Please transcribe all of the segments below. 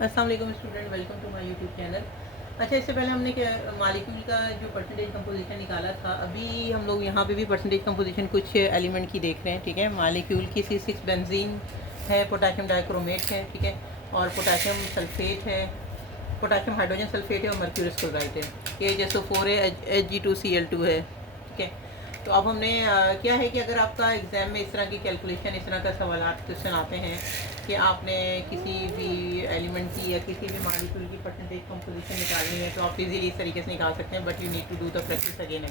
अस्सलाम वालेकुम student, welcome to my YouTube channel. अच्छा, इससे पहले हमने क्या मालिक्यूल का जो परसेंटेज कंपोजिशन निकाला था, अभी हम लोग यहाँ पे भी परसेंटेज कंपोजिशन कुछ एलिमेंट की देख रहे हैं। ठीक है, मालिक्यूल की C6 बेंजीन है, पोटेशियम डाइक्रोमेट है, ठीक है, और पोटेशियम सल्फेट है, पोटेशियम हाइड्रोजन सल्फेट है और मर्क्यूरियस क्लोराइड है। KHSO4 है, Hg2Cl2 है। ठीक है, तो अब हमने क्या है कि अगर आपका एग्ज़ाम में इस तरह की कैलकुलेशन, इस तरह का सवाल क्वेश्चन आते हैं कि आपने किसी भी एलिमेंट की या किसी भी मालिक्यूल की परसेंटेज कंपोजिशन निकालनी है, तो आप इजीली इस तरीके से निकाल सकते हैं, but you need to do the practice again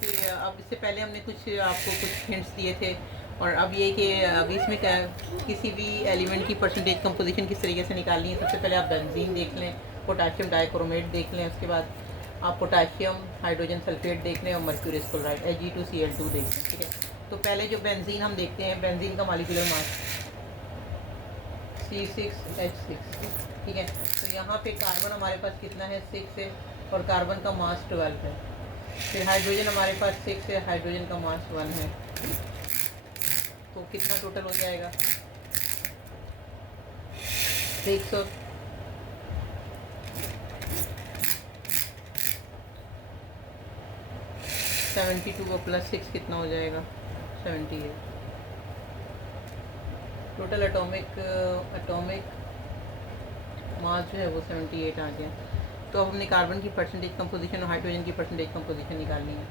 कि अब इससे पहले हमने आपको कुछ हिंट्स दिए थे, और अब ये कि अभी इसमें किसी भी एलिमेंट की परसेंटेज कंपोजिशन किस तरीके से निकालनी है। सबसे पहले आप बेंजीन देख लें, पोटेशियम डाइक्रोमेट देख लें, उसके बाद आप पोटेशियम हाइड्रोजन सल्फेट देख लें और मर्क्यूरियस क्लोराइड Ag2Cl2 देख लें। ठीक है, तो पहले जो बेंजीन हम देखते हैं, बेंजीन का मॉलिक्यूलर मास C6H6। ठीक है, तो यहाँ पे कार्बन हमारे पास कितना है, 6 है, और कार्बन का मास 12 है। फिर हाइड्रोजन हमारे पास 6 है, हाइड्रोजन का मास 1 है। तो कितना टोटल हो जाएगा, 6 और 72 को प्लस 6 कितना हो जाएगा, 78। टोटल एटॉमिक मास जो है वो 78 आ गया। तो अब हमने कार्बन की परसेंटेज कंपोजिशन और हाइड्रोजन की परसेंटेज कंपोजिशन निकालनी है।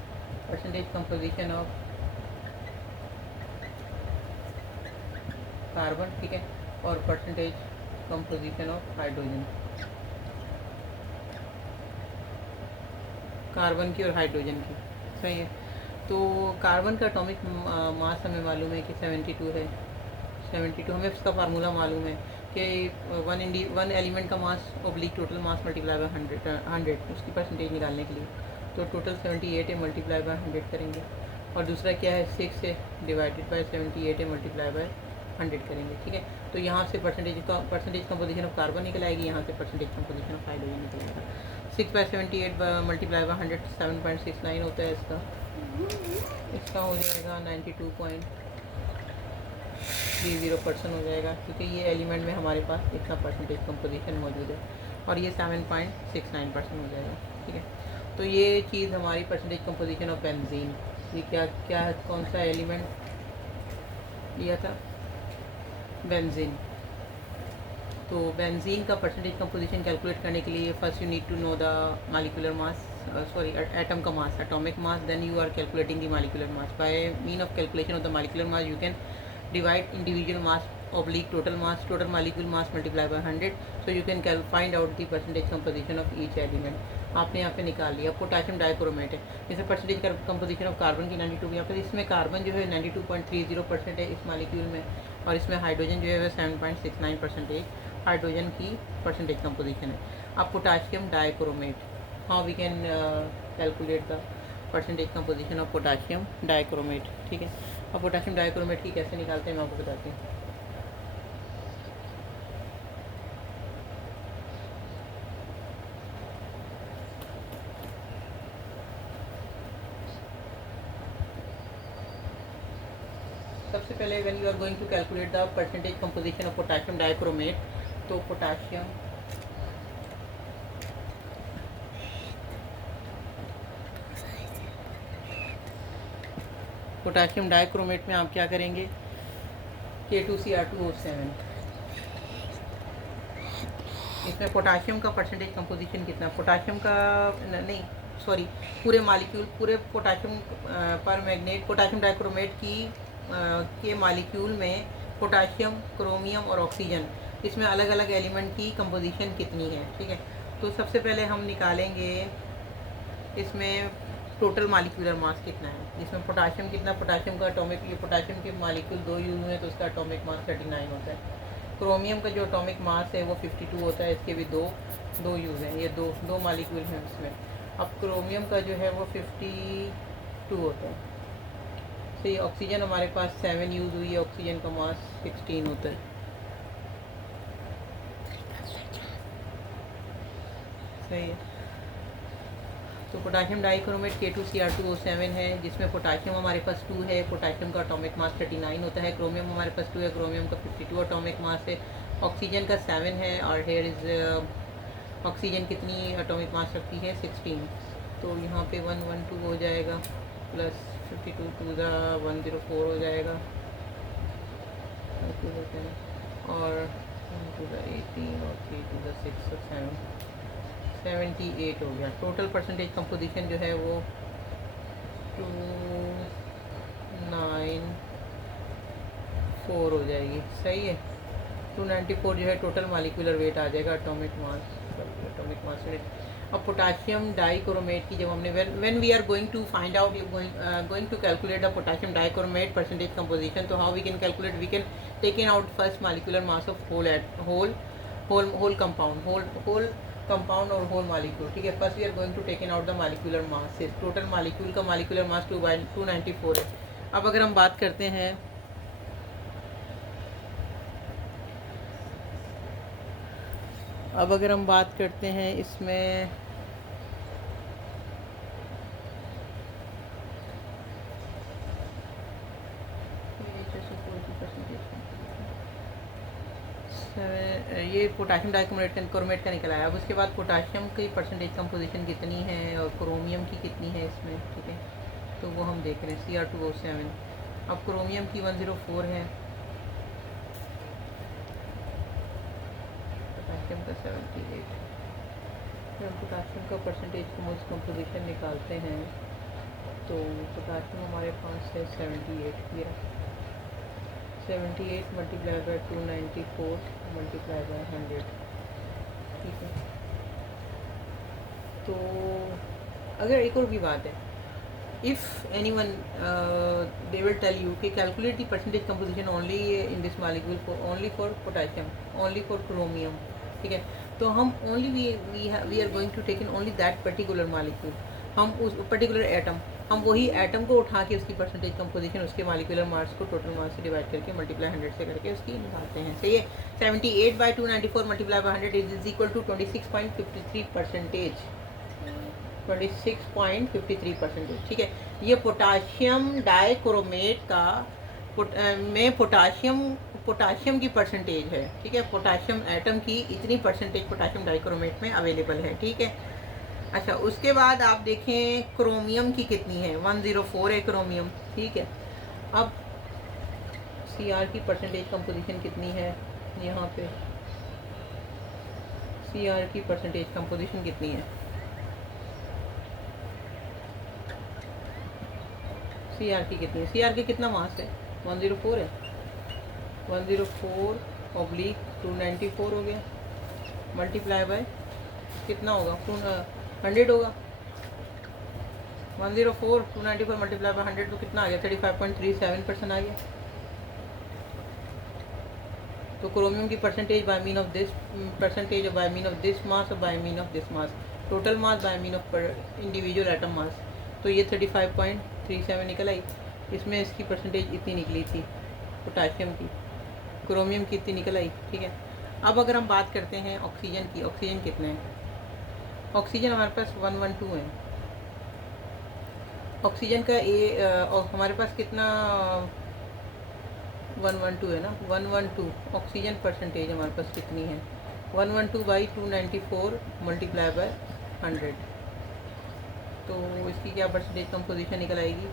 परसेंटेज कंपोजिशन ऑफ कार्बन, ठीक है, और percentage composition of hydrogen, carbon की और हाइड्रोजन की। सही है, तो कार्बन का एटॉमिक मास हमें मालूम है कि 72 है। 72 हमें उसका फार्मूला मालूम है कि वन एलिमेंट का mass oblique total mass multiply by 100 उसकी परसेंटेज निकालने के लिए। तो टोटल 78 है, मल्टीप्लाई बाय 100 करेंगे, और दूसरा क्या है, 6 है, डिवाइडेड बाय 78 है, मल्टीप्लाई बाय 100 करेंगे। ठीक है, तो यहाँ से परसेंटेज कंपोजिशन ऑफ कार्बन निकल आएगी, यहाँ से परसेंटेज कंपोजिशन ऑफ हाइड्रोजन निकल आएगा। 6/78 मल्टीप्लाई बाय 100 7.69 होता है इसका हो जाएगा 92.30% हो जाएगा, क्योंकि ये एलिमेंट में हमारे पास इतना परसेंटेज कंपोजिशन मौजूद है, और ये 7.69% हो जाएगा। ठीक है, तो ये चीज़ हमारी परसेंटेज कंपोजिशन ऑफ बेंजीन। ये क्या है, कौन सा एलिमेंट लिया था, बेंजीन। तो बेंजीन का परसेंटेज कंपोजिशन कैलकुलेट करने के लिए first you need to know the molecular mass, sorry atom का mass, atomic mass, then you are calculating the molecular mass. By mean of calculation of the molecular mass you can divide individual mass oblique total molecule mass multiply by 100, so you can find out the percentage composition of each element। आपने यहाँ पे निकाल लिया। Potassium dichromate है, इसमें percentage composition of carbon की 92 यहाँ पर, इसमें कार्बन जो है 92.30% है इस मालिक्यूल में, और इसमें हाइड्रोजन जो है वह 7.69% हाइड्रोजन की परसेंटेज कंपोजिशन है। अब potassium dichromate, how we can calculate the percentage composition of potassium dichromate. ठीक है, अब पोटेशियम डाइक्रोमेट की कैसे निकालते हैं मैं आपको बताती हूँ। सबसे पहले when you are going to calculate the percentage composition of potassium dichromate, तो पोटेशियम डाइक्रोमेट में आप क्या करेंगे, K2Cr2O7, इसमें पोटेशियम का परसेंटेज कंपोजिशन कितना, पोटेशियम का नहीं सॉरी पूरे मालिक्यूल, पूरे पोटेशियम पर मैग्नेट, पोटेशियम डाइक्रोमेट के मालिक्यूल में पोटेशियम, क्रोमियम और ऑक्सीजन, इसमें अलग अलग एलिमेंट की कंपोजिशन कितनी है। ठीक है, तो सबसे पहले हम निकालेंगे इसमें टोटल मालिक्यूलर मास कितना है, इसमें पोटेशियम कितना, पोटेशियम का एटॉमिक, ये पोटेशियम के मालिक्यूल 2 यूज हुए तो उसका एटॉमिक मास 39 होता है। क्रोमियम का जो एटॉमिक मास है वो 52 होता है, इसके भी दो यूज़ हैं, ये दो मालिक्यूल हैं इसमें। अब क्रोमियम का जो है वो 52 होता है। तो ये ऑक्सीजन हमारे पास 7 यूज़ हुई है, ऑक्सीजन का मास 16 होता है। सही है, तो पोटेशियम डाइक्रोमेट K2Cr2O7 है, जिसमें पोटेशियम हमारे पास 2 है, पोटेशियम का एटॉमिक मास 39 होता है। क्रोमियम हमारे पास 2 है, क्रोमियम का 52 एटॉमिक मास है। ऑक्सीजन का 7 है और हेयर इज़ ऑक्सीजन कितनी एटॉमिक मास रखती है 16, तो यहाँ पे 112 हो जाएगा प्लस 52 टू द 104 हो जाएगा और 1 टू द 18 और 3 टू द 6 और 7 78 हो गया। टोटल परसेंटेज कंपोजिशन जो है वो 294 हो जाएगी। सही है, 294 जो है टोटल मॉलिक्यूलर वेट आ जाएगा एटॉमिक मास यूनिट। अब पोटाशियम डाइक्रोमेट की जब हमने when we are going to find out going to calculate the potassium dichromate percentage composition, तो how we can calculate, we can take in out first molecular mass of whole compound और whole molecule. ठीक है, first we are going to take in out the molecular mass. Total molecule का molecular mass 294 है। अब अगर हम बात करते हैं इसमें ये पोटाशियम डाइक्रोमेट का निकल आया। अब उसके बाद पोटाशियम की परसेंटेज कंपोजिशन कितनी है और क्रोमियम की कितनी है इसमें। ठीक है, तो वो हम देख रहे हैं Cr2O7। अब क्रोमियम की 104 है, पोटाशियम का 78। जब हम पोटाशियम का परसेंटेज कंपोजिशन निकालते हैं तो पोटाशियम हमारे पास है 78। ये 78 मल्टीप्लाई बाय 294 मल्टीप्लाई बाय 100। ठीक है, तो अगर एक और भी बात है, if any one they will tell you कि calculate the percentage composition only in this molecule only for potassium, only for chromium. ठीक है, तो हम only we are going to take in only that particular molecule. हम उस particular atom, हम वही atom को उठा के उसकी परसेंटेज कंपोजिशन उसके मॉलिक्यूलर मास को टोटल मास से डिवाइड करके मल्टीप्लाई 100 से करके उसकी निकालते हैं। सही है, 78 by 294 multiply by 100 is equal to 26.53%। 26.53%। ठीक है, ये पोटाशियम डाइक्रोमेट का में पोटाशियम की परसेंटेज है। ठीक है, पोटाशियम एटम की इतनी परसेंटेज पोटाशियम डाइक्रोमेट में अवेलेबल है। ठीक है, अच्छा उसके बाद आप देखें क्रोमियम की कितनी है, 104 है क्रोमियम। ठीक है, अब Cr की परसेंटेज कंपोजिशन कितनी है, यहाँ पे Cr की परसेंटेज कंपोजिशन कितनी है, Cr की कितनी है, Cr के कितना मास है, 104 है। 104/294 हो गया, मल्टीप्लाई बाय कितना होगा, 100 होगा। 104 294 मल्टीप्लाई बाय 100 तो कितना आ गया, 35.37% आ गया। तो क्रोमियम की percentage by mean of this percentage by mean of this mass और by mean of this mass, total mass by mean of individual atom mass, तो ये 35.37 निकल आई। इसमें इसकी परसेंटेज इतनी निकली थी पोटाशियम की, क्रोमियम की इतनी निकल आई। ठीक है, अब अगर हम बात करते हैं ऑक्सीजन की, ऑक्सीजन कितने हैं, ऑक्सीजन हमारे पास 112 है। ऑक्सीजन का और हमारे पास कितना 112 है ना, 112 ऑक्सीजन परसेंटेज हमारे पास कितनी है, 112 बाई 294 मल्टीप्लाई बाय 100, तो इसकी क्या परसेंटेज कंपोजिशन निकल आएगी।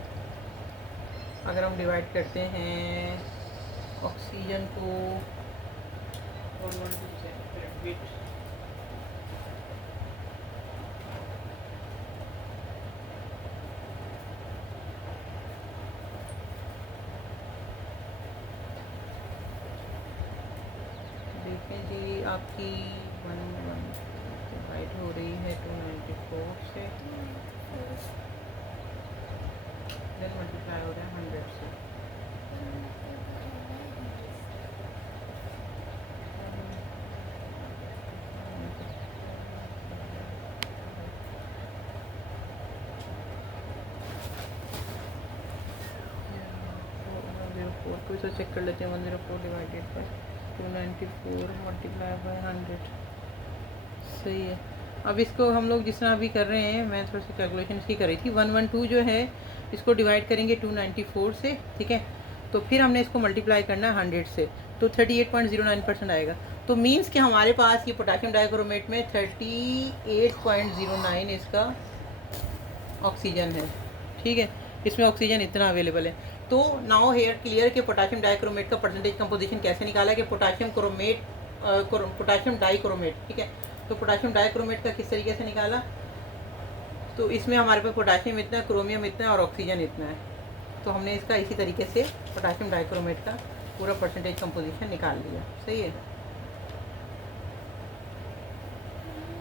अगर हम डिवाइड करते हैं ऑक्सीजन को 112 से, देखें जी आपकी 1 डिवाइड हो रही है 294 से, देन मल्टीप्लाई हो रहा है 100 से। को इसे चेक कर लेते हैं, 104 डिवाइडेड बाय 294 मल्टीप्लाई बाय 100। सही है, अब इसको हम लोग जिस तरह अभी कर रहे हैं, मैं थोड़ी सी कैलकुलेशन की कर रही थी, 112 जो है इसको डिवाइड करेंगे 294 से। ठीक है, तो फिर हमने इसको मल्टीप्लाई करना है 100 से, तो 38.09% आएगा। तो मीन्स कि हमारे पास ये पोटेशियम डाइक्रोमेट में 38.09 इसका ऑक्सीजन है, ठीक है, इसमें ऑक्सीजन इतना अवेलेबल है। तो नाउ हेयर क्लियर कि पोटेशियम डाइक्रोमेट का परसेंटेज कंपोजिशन कैसे निकाला कि पोटेशियम डाइक्रोमेट, ठीक है। तो पोटेशियम डाइक्रोमेट का किस तरीके से निकाला, तो इसमें हमारे पास पोटेशियम इतना, क्रोमियम इतना और ऑक्सीजन इतना है। तो हमने इसका इसी तरीके से पोटेशियम डाइक्रोमेट का पूरा परसेंटेज कंपोजिशन निकाल लिया। सही है,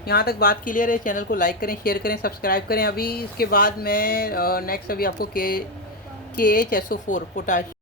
यहाँ तक बात क्लियर है। चैनल को लाइक करें, शेयर करें, सब्सक्राइब करें। अभी इसके बाद मैं नेक्स्ट अभी आपको KHSO4 पोटाश